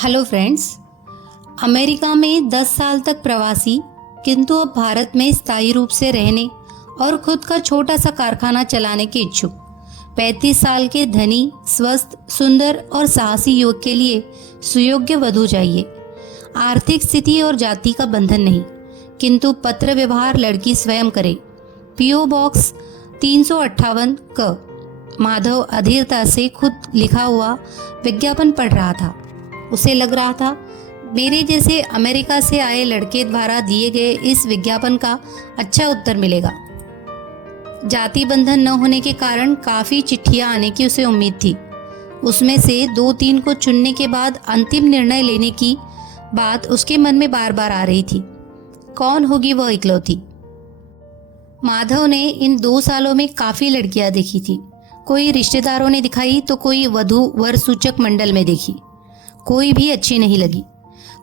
Hello friends. America में 10 साल तक प्रवासी किंतु अब भारत में स्थायी रूप से रहने और खुद का छोटा सा कारखाना चलाने के इच्छुक 35 साल के धनी, स्वस्थ, सुंदर और साहसी युवक के लिए सुयोग्य वधू चाहिए। आर्थिक स्थिति और जाति का बंधन नहीं, किंतु पत्र व्यवहार लड़की स्वयं करे। पीओ बॉक्स 358 क। माधव अधीरता से खुद लिखा हुआ विज्ञापन पढ़ रहा था। उसे लग रहा था मेरे जैसे अमेरिका से आए लड़के द्वारा दिए गए इस विज्ञापन का अच्छा उत्तर मिलेगा। जाति बंधन न होने के कारण काफ़ी चिट्ठियां आने की उसे उम्मीद थी। उसमें से 2-3 को चुनने के बाद अंतिम निर्णय लेने की बात उसके मन में बार बार आ रही थी। कौन होगी वह इकलौती? माधव ने इन 2 सालों में काफ़ी लड़कियां देखी थी। कोई रिश्तेदारों ने दिखाई तो कोई वधू वर सूचक मंडल में देखी। कोई भी अच्छी नहीं लगी।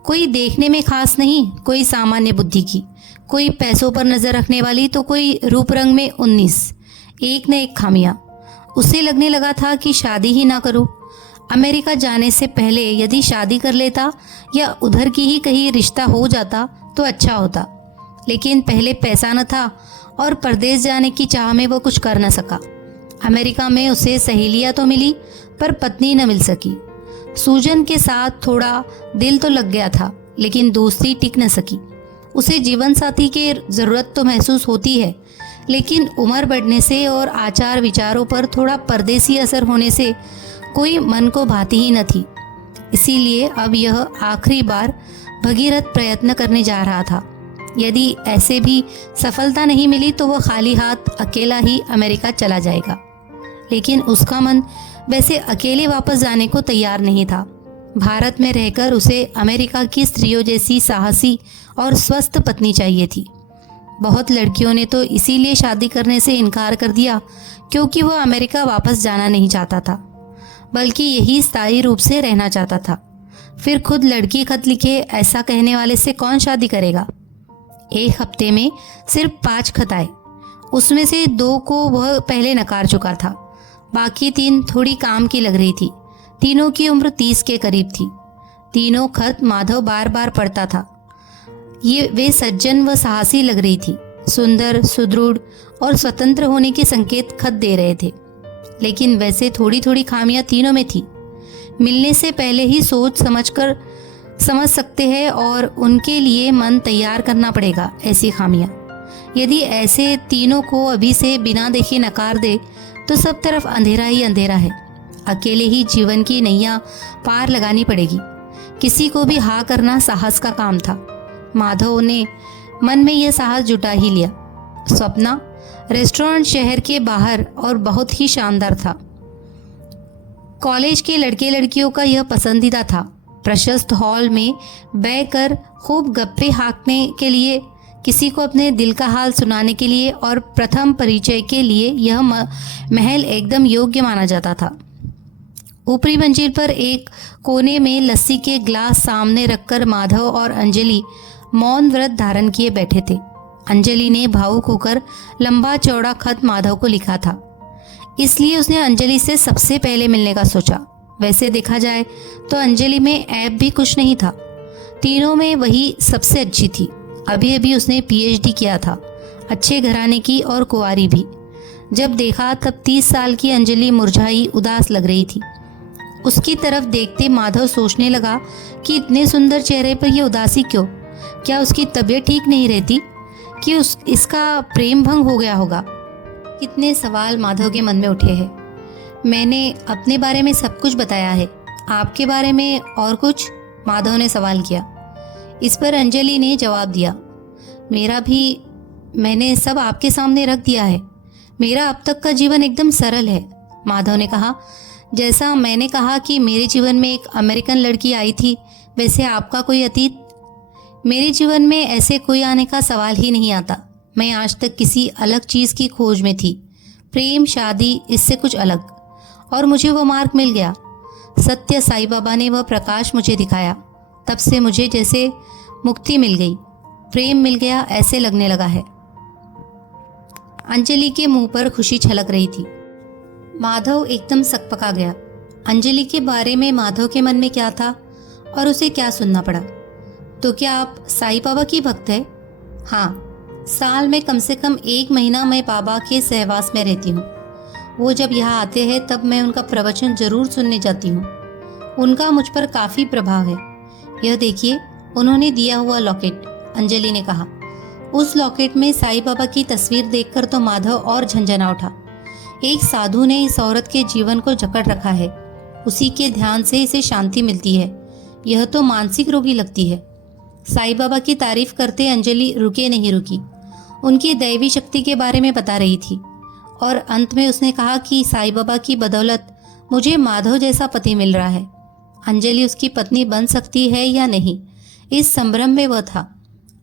कोई देखने में खास नहीं, कोई सामान्य बुद्धि की, कोई पैसों पर नजर रखने वाली तो कोई रूप रंग में 19। एक न एक खामियां। उसे लगने लगा था कि शादी ही ना करूं। अमेरिका जाने से पहले यदि शादी कर लेता या उधर की ही कहीं रिश्ता हो जाता तो अच्छा होता, लेकिन पहले पैसा न था और परदेश जाने की चाह में वो कुछ कर न सका। अमेरिका में उसे सहेलियां तो मिली पर पत्नी न मिल सकी। सूजन के साथ थोड़ा दिल तो लग गया था, लेकिन दोस्ती टिक न सकी। उसे जीवन साथी की ज़रूरत तो महसूस होती है, लेकिन उम्र बढ़ने से और आचार विचारों पर थोड़ा परदेसी असर होने से कोई मन को भाती ही न थी। इसीलिए अब यह आखिरी बार भगीरथ प्रयत्न करने जा रहा था। यदि ऐसे भी सफलता नहीं मिली तो वह खाली हाथ अकेला ही अमेरिका चला जाएगा। लेकिन उसका मन वैसे अकेले वापस जाने को तैयार नहीं था। भारत में रहकर उसे अमेरिका की स्त्रियों जैसी साहसी और स्वस्थ पत्नी चाहिए थी। बहुत लड़कियों ने तो इसीलिए शादी करने से इनकार कर दिया क्योंकि वह अमेरिका वापस जाना नहीं चाहता था, बल्कि यही स्थायी रूप से रहना चाहता था। फिर खुद लड़की खत लिखे ऐसा कहने वाले से कौन शादी करेगा? 1 हफ्ते में सिर्फ 5 खत आए। उसमें से 2 को वह पहले नकार चुका था। बाकी 3 थोड़ी काम की लग रही थी। तीनों की उम्र 30 के करीब थी। तीनों खत माधव बार बार पढ़ता था। ये वे सज्जन व साहसी लग रही थी। सुंदर, सुदृढ़ और स्वतंत्र होने के संकेत खत दे रहे थे, लेकिन वैसे थोड़ी थोड़ी खामियां तीनों में थी। मिलने से पहले ही सोच समझ सकते हैं और उनके लिए मन तैयार करना पड़ेगा ऐसी खामियां। यदि ऐसे तीनों को अभी से बिना देखे नकार दे तो सब तरफ अंधेरा ही अंधेरा है। अकेले ही जीवन की नैया पार लगानी पड़ेगी। किसी को भी हाँ करना साहस का काम था। माधव ने मन में यह साहस जुटा ही लिया। स्वप्ना रेस्टोरेंट शहर के बाहर और बहुत ही शानदार था। कॉलेज के लड़के लड़कियों का यह पसंदीदा था। प्रशस्त हॉल में बैठकर खूब गप्पे हाँकने के लिए, किसी को अपने दिल का हाल सुनाने के लिए और प्रथम परिचय के लिए यह महल एकदम योग्य माना जाता था। ऊपरी मंजिल पर एक कोने में लस्सी के ग्लास सामने रखकर माधव और अंजलि मौन व्रत धारण किए बैठे थे। अंजलि ने भावुक होकर लंबा चौड़ा खत माधव को लिखा था, इसलिए उसने अंजलि से सबसे पहले मिलने का सोचा। वैसे देखा जाए तो अंजलि में ऐब भी कुछ नहीं था। तीनों में वही सबसे अच्छी थी। अभी अभी उसने पीएचडी किया था, अच्छे घराने की और कुंवारी भी। जब देखा तब 30 साल की अंजलि मुरझाई उदास लग रही थी। उसकी तरफ देखते माधव सोचने लगा कि इतने सुंदर चेहरे पर यह उदासी क्यों? क्या उसकी तबीयत ठीक नहीं रहती कि इसका प्रेम भंग हो गया होगा? कितने सवाल माधव के मन में उठे हैं। मैंने अपने बारे में सब कुछ बताया है, आपके बारे में और कुछ? माधव ने सवाल किया। इस पर अंजलि ने जवाब दिया, मेरा भी मैंने सब आपके सामने रख दिया है। मेरा अब तक का जीवन एकदम सरल है। माधव ने कहा, जैसा मैंने कहा कि मेरे जीवन में एक अमेरिकन लड़की आई थी, वैसे आपका कोई अतीत? मेरे जीवन में ऐसे कोई आने का सवाल ही नहीं आता। मैं आज तक किसी अलग चीज़ की खोज में थी, प्रेम, शादी, इससे कुछ अलग। और मुझे वो मार्ग मिल गया। सत्य साईं बाबा ने वह प्रकाश मुझे दिखाया। तब से मुझे जैसे मुक्ति मिल गई, प्रेम मिल गया, ऐसे लगने लगा है। अंजलि के मुंह पर खुशी छलक रही थी। माधव एकदम सकपका गया। अंजलि के बारे में माधव के मन में क्या था और उसे क्या सुनना पड़ा? तो क्या आप साईं बाबा की भक्त है? हाँ, साल में कम से कम 1 महीना मैं बाबा के सहवास में रहती हूँ। वो जब यहाँ आते हैं तब मैं उनका प्रवचन जरूर सुनने जाती हूँ। उनका मुझ पर काफी प्रभाव है। यह देखिए, उन्होंने दिया हुआ लॉकेट, अंजलि ने कहा। उस लॉकेट में साईं बाबा की तस्वीर देखकर तो माधव और झंझना उठा। एक साधु ने इस औरत के जीवन को जकड़ रखा है। उसी के ध्यान से इसे शांति मिलती है। यह तो मानसिक रोगी लगती है। साईं बाबा की तारीफ करते अंजलि नहीं रुकी। उनकी दैवी शक्ति के बारे में बता रही थी और अंत में उसने कहा कि साईं बाबा की बदौलत मुझे माधव जैसा पति मिल रहा है। अंजलि उसकी पत्नी बन सकती है या नहीं, इस संभ्रम में वह था।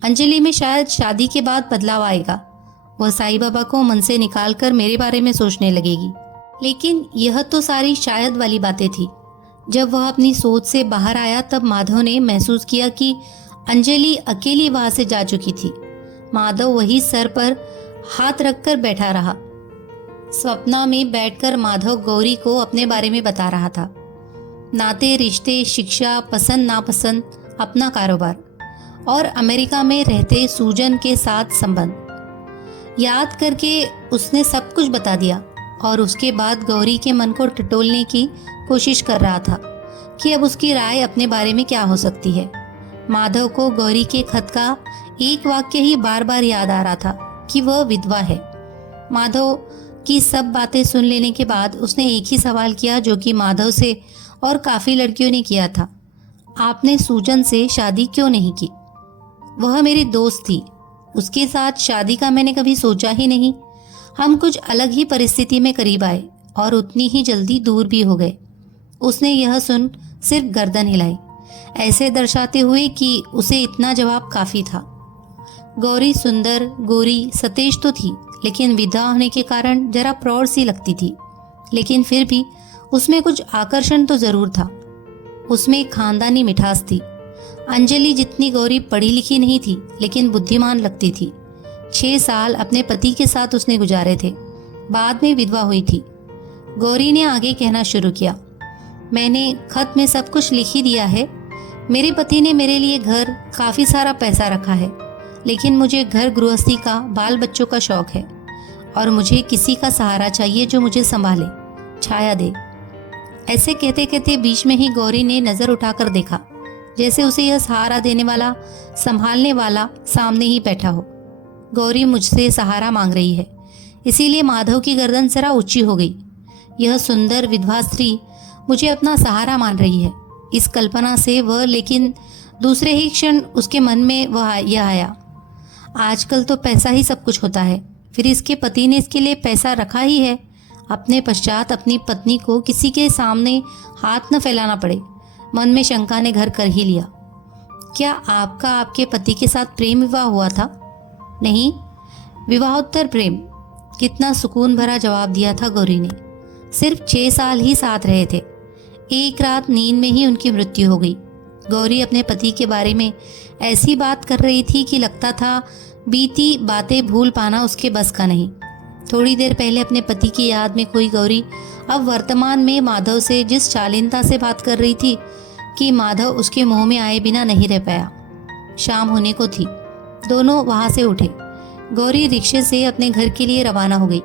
अंजलि में शायद शादी के बाद बदलाव आएगा। वह साईं बाबा को मन से निकालकर मेरे बारे में सोचने लगेगी। लेकिन यह तो सारी शायद वाली बातें थी। जब वह अपनी सोच से बाहर आया तब माधव ने महसूस किया कि अंजलि अकेली वहां से जा चुकी थी। माधव वही सर पर हाथ रखकर बैठा रहा। सपना में बैठकर माधव गौरी को अपने बारे में बता रहा था। नाते, रिश्ते, शिक्षा, पसंद नापसंद, अपना कारोबार और अमेरिका में रहते सूजन के साथ संबंध याद करके उसने सब कुछ बता दिया। और उसके बाद गौरी के मन को टटोलने की कोशिश कर रहा था कि अब उसकी राय अपने बारे में क्या हो सकती है। माधव को गौरी के खत का एक वाक्य ही बार बार याद आ रहा था कि वह विधवा है। माधव की सब बातें सुन लेने के बाद उसने एक ही सवाल किया जो कि माधव से और काफी लड़कियों ने किया था। आपने सूजन से शादी क्यों नहीं की? वह मेरी दोस्त थी। उसके साथ शादी का मैंने कभी सोचा ही नहीं। हम कुछ अलग ही परिस्थिति में करीब आए और उतनी ही जल्दी दूर भी हो गए। उसने यह सुन सिर्फ गर्दन हिलाई, ऐसे दर्शाते हुए कि उसे इतना जवाब काफी था। गौरी सुंदर, गोरी, सतेज तो थी, लेकिन विधवा होने के कारण जरा प्रौढ़ सी लगती थी। लेकिन फिर भी उसमें कुछ आकर्षण तो जरूर था। उसमें एक खानदानी मिठास थी। अंजलि जितनी गौरी पढ़ी लिखी नहीं थी, लेकिन बुद्धिमान लगती थी। 6 साल अपने पति के साथ उसने गुजारे थे। बाद में विधवा हुई थी। गौरी ने आगे कहना शुरू किया, मैंने खत में सब कुछ लिख ही दिया है। मेरे पति ने मेरे लिए घर, काफी सारा पैसा रखा है, लेकिन मुझे घर गृहस्थी का, बाल बच्चों का शौक है और मुझे किसी का सहारा चाहिए जो मुझे संभाले, छाया दे। ऐसे कहते कहते बीच में ही गौरी ने नजर उठाकर देखा, जैसे उसे यह सहारा देने वाला, संभालने वाला सामने ही बैठा हो। गौरी मुझसे सहारा मांग रही है, इसीलिए माधव की गर्दन जरा ऊंची हो गई। यह सुंदर विधवा स्त्री मुझे अपना सहारा मान रही है, इस कल्पना से वह, लेकिन दूसरे ही क्षण उसके मन में यह आया, आजकल तो पैसा ही सब कुछ होता है। फिर इसके पति ने इसके लिए पैसा रखा ही है। अपने पश्चात अपनी पत्नी को किसी के सामने हाथ न फैलाना पड़े। मन में शंका ने घर कर ही लिया। क्या आपका आपके पति के साथ प्रेम विवाह हुआ था? नहीं, विवाहोत्तर प्रेम। कितना सुकून भरा जवाब दिया था गौरी ने। सिर्फ 6 साल ही साथ रहे थे। एक रात नींद में ही उनकी मृत्यु हो गई। गौरी अपने पति के बारे में ऐसी बात कर रही थी कि लगता था बीती बातें भूल पाना उसके बस का नहीं। थोड़ी देर पहले अपने पति की याद में खोई गौरी अब वर्तमान में माधव से जिस शालीनता से बात कर रही थी कि माधव उसके मुंह में आए बिना नहीं रह पाया। शाम होने को थी। दोनों वहां से उठे। गौरी रिक्शे से अपने घर के लिए रवाना हो गई,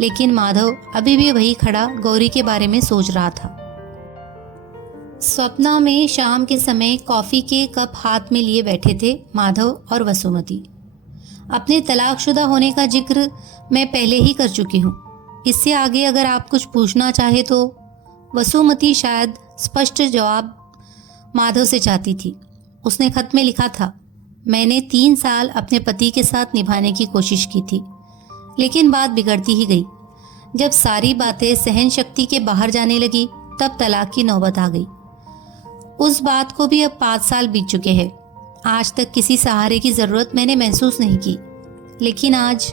लेकिन माधव अभी भी वही खड़ा गौरी के बारे में सोच रहा था। स्वप्ना में शाम के समय कॉफी के कप हाथ में लिए बैठे थे माधव और वसुमती। अपने तलाकशुदा होने का जिक्र मैं पहले ही कर चुकी हूँ। इससे आगे अगर आप कुछ पूछना चाहे तो। वसुमती शायद स्पष्ट जवाब माधव से चाहती थी। उसने खत में लिखा था, मैंने 3 साल अपने पति के साथ निभाने की कोशिश की थी, लेकिन बात बिगड़ती ही गई। जब सारी बातें सहन शक्ति के बाहर जाने लगी तब तलाक की नौबत आ गई। उस बात को भी अब 5 साल बीत चुके हैं। आज तक किसी सहारे की जरूरत मैंने महसूस नहीं की, लेकिन आज।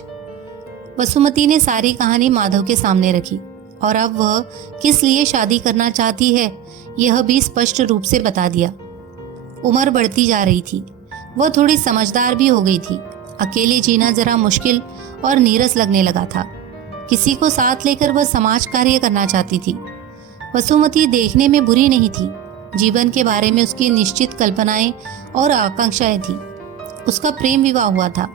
वसुमती ने सारी कहानी माधव के सामने रखी और अब वह किस लिए शादी करना चाहती है यह भी स्पष्ट रूप से बता दिया। उम्र बढ़ती जा रही थी। वह थोड़ी समझदार भी हो गई थी। अकेले जीना जरा मुश्किल और नीरस लगने लगा था। किसी को साथ लेकर वह समाज कार्य करना चाहती थी। वसुमती देखने में बुरी नहीं थी, जीवन के बारे में उसकी निश्चित कल्पनाएं और आकांक्षाएं थी। उसका प्रेम विवाह हुआ था।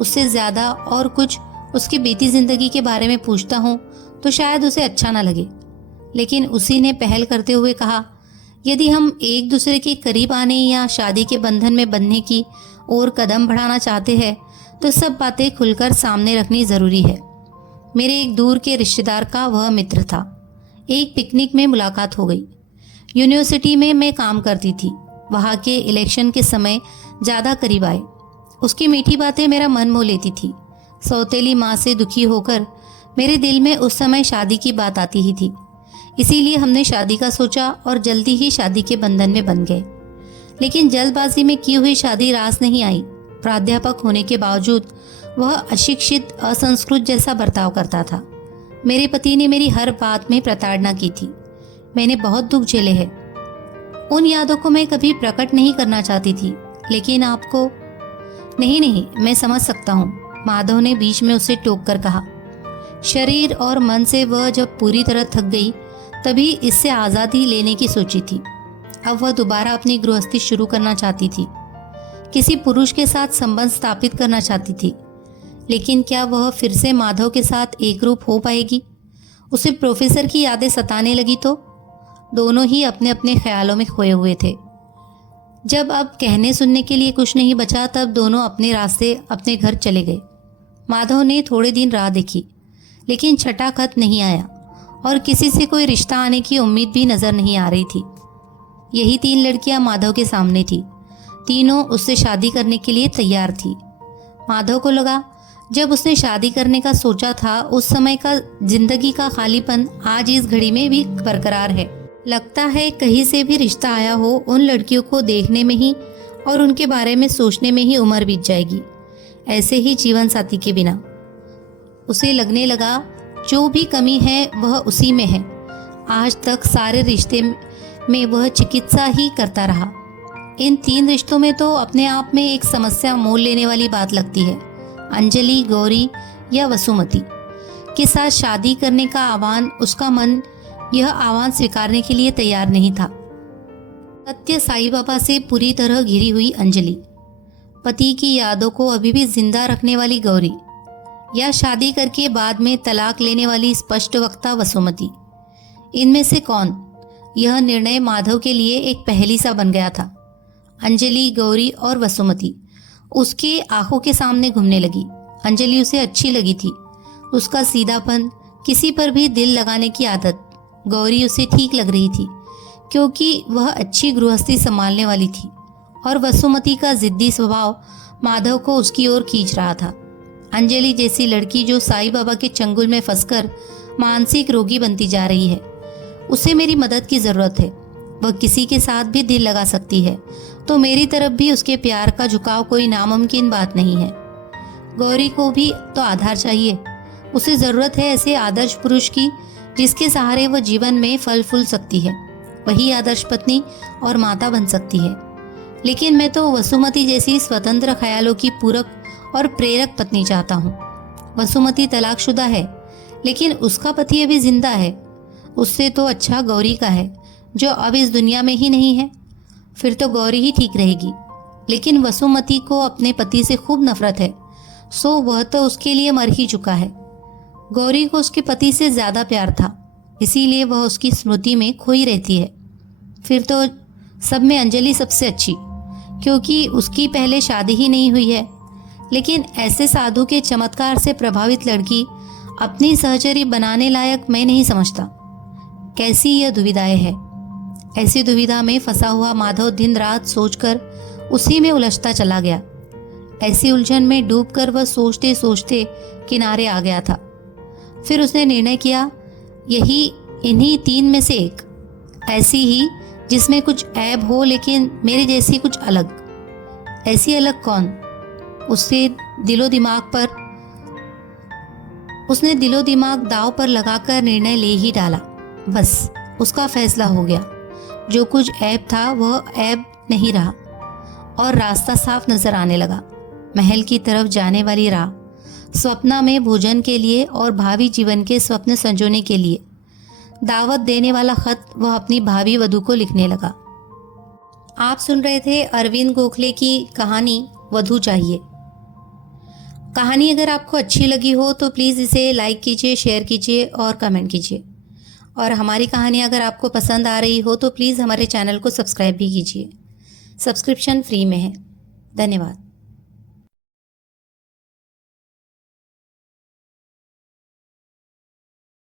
उससे ज्यादा और कुछ उसकी बीती जिंदगी के बारे में पूछता हूँ तो शायद उसे अच्छा न लगे, लेकिन उसी ने पहल करते हुए कहा, यदि हम एक दूसरे के करीब आने या शादी के बंधन में बंधने की ओर कदम बढ़ाना चाहते हैं तो सब बातें खुलकर सामने रखनी जरूरी है। मेरे एक दूर के रिश्तेदार का वह मित्र था। एक पिकनिक में मुलाकात हो गई। यूनिवर्सिटी में मैं काम करती थी। वहाँ के इलेक्शन के समय ज़्यादा करीब आए। उसकी मीठी बातें मेरा मन मोह लेती थी। सौतेली माँ से दुखी होकर मेरे दिल में उस समय शादी की बात आती ही थी। इसीलिए हमने शादी का सोचा और जल्दी ही शादी के बंधन में बंध गए। लेकिन जल्दबाजी में की हुई शादी रास नहीं आई। प्राध्यापक होने के बावजूद वह अशिक्षित, असंस्कृत जैसा बर्ताव करता था। मेरे पति ने मेरी हर बात में प्रताड़ना की थी। मैंने बहुत दुख झेले हैं। उन यादों को मैं कभी प्रकट नहीं करना चाहती थी, लेकिन आपको नहीं, मैं समझ सकता हूँ, माधव ने बीच में उसे टोक कर कहा। शरीर और मन से वह जब पूरी तरह थक गई तभी इससे आज़ादी लेने की सोची थी। अब वह दोबारा अपनी गृहस्थी शुरू करना चाहती थी। किसी पुरुष के साथ संबंध स्थापित करना चाहती थी। लेकिन क्या वह फिर से माधव के साथ एकरूप हो पाएगी? उसे प्रोफेसर की यादें सताने लगी तो दोनों ही अपने अपने ख्यालों में खोए हुए थे। जब अब कहने सुनने के लिए कुछ नहीं बचा तब दोनों अपने रास्ते अपने घर चले गए। माधव ने थोड़े दिन राह देखी, लेकिन छठा खत नहीं आया और किसी से कोई रिश्ता आने की उम्मीद भी नजर नहीं आ रही थी। यही 3 लड़कियां माधव के सामने थी। तीनों उससे शादी करने के लिए तैयार थी। माधव को लगा जब उसने शादी करने का सोचा था उस समय का जिंदगी का खालीपन आज इस घड़ी में भी बरकरार है। लगता है कहीं से भी रिश्ता आया हो, उन लड़कियों को देखने में ही और उनके बारे में सोचने में ही उम्र बीत जाएगी। ऐसे ही जीवन साथी के बिना उसे लगने लगा जो भी कमी है वह उसी में है। आज तक सारे रिश्ते में वह चिकित्सा ही करता रहा। इन 3 रिश्तों में तो अपने आप में एक समस्या मोल लेने वाली बात लगती है। अंजलि, गौरी या वसुमती के साथ शादी करने का आह्वान, उसका मन यह आह्वान स्वीकारने के लिए तैयार नहीं था। सत्य साईं बाबा से पूरी तरह घिरी हुई अंजलि, पति की यादों को अभी भी जिंदा रखने वाली गौरी, या शादी करके बाद में तलाक लेने वाली स्पष्ट वक्ता वसुमती, इनमें से कौन? यह निर्णय माधव के लिए एक पहेली सा बन गया था। अंजलि, गौरी और वसुमती उसके आंखों के सामने घूमने लगी। अंजलि उसे अच्छी लगी थी, उसका सीधापन, किसी पर भी दिल लगाने की आदत। गौरी उसे ठीक लग रही थी क्योंकि वह अच्छी गृहस्थी संभालने वाली थी, और वसुमती का जिद्दी स्वभाव माधव को उसकी ओर खींच रहा था। अंजलि जैसी लड़की जो साईं बाबा के चंगुल में फंसकर मानसिक रोगी बनती जा रही है, उसे मेरी मदद की जरूरत है। वह किसी के साथ भी दिल लगा सकती है, तो मेरी तरफ भी उसके प्यार का झुकाव कोई नामुमकिन बात नहीं है। गौरी को भी तो आधार चाहिए। उसे जरूरत है ऐसे आदर्श पुरुष की जिसके सहारे वह जीवन में फल फूल सकती है। वही आदर्श पत्नी और माता बन सकती है। लेकिन मैं तो वसुमती जैसी स्वतंत्र ख्यालों की पूरक और प्रेरक पत्नी चाहता हूँ। वसुमती तलाकशुदा है, लेकिन उसका पति अभी जिंदा है। उससे तो अच्छा गौरी का है, जो अब इस दुनिया में ही नहीं है। फिर तो गौरी ही ठीक रहेगी। लेकिन वसुमती को अपने पति से खूब नफरत है, सो वह तो उसके लिए मर ही चुका है। गौरी को उसके पति से ज्यादा प्यार था, इसीलिए वह उसकी स्मृति में खोई रहती है। फिर तो सब में अंजलि सबसे अच्छी, क्योंकि उसकी पहले शादी ही नहीं हुई है। लेकिन ऐसे साधु के चमत्कार से प्रभावित लड़की अपनी सहचरी बनाने लायक मैं नहीं समझता। कैसी यह दुविधाएं है। ऐसी दुविधा में फंसा हुआ माधव दिन रात सोचकर उसी में उलझता चला गया। ऐसी उलझन में डूबकर वह सोचते सोचते किनारे आ गया था। फिर उसने निर्णय किया, यही इन्हीं 3 में से एक, ऐसी ही जिसमें कुछ ऐब हो लेकिन मेरे जैसी कुछ अलग। ऐसी अलग कौन? उसने दिलो दिमाग दांव पर लगाकर निर्णय ले ही डाला। बस उसका फैसला हो गया। जो कुछ ऐब था वह ऐब नहीं रहा और रास्ता साफ नजर आने लगा। महल की तरफ जाने वाली राह, स्वप्ना में भोजन के लिए और भावी जीवन के स्वप्न संजोने के लिए। दावत देने वाला खत वह अपनी भावी वधू को लिखने लगा। आप सुन रहे थे अरविंद गोखले की कहानी वधू चाहिए। कहानी अगर आपको अच्छी लगी हो तो प्लीज़ इसे लाइक कीजिए, शेयर कीजिए और कमेंट कीजिए। और हमारी कहानी अगर आपको पसंद आ रही हो तो प्लीज़ हमारे चैनल को सब्सक्राइब भी कीजिए। सब्सक्रिप्शन फ्री में है। धन्यवाद।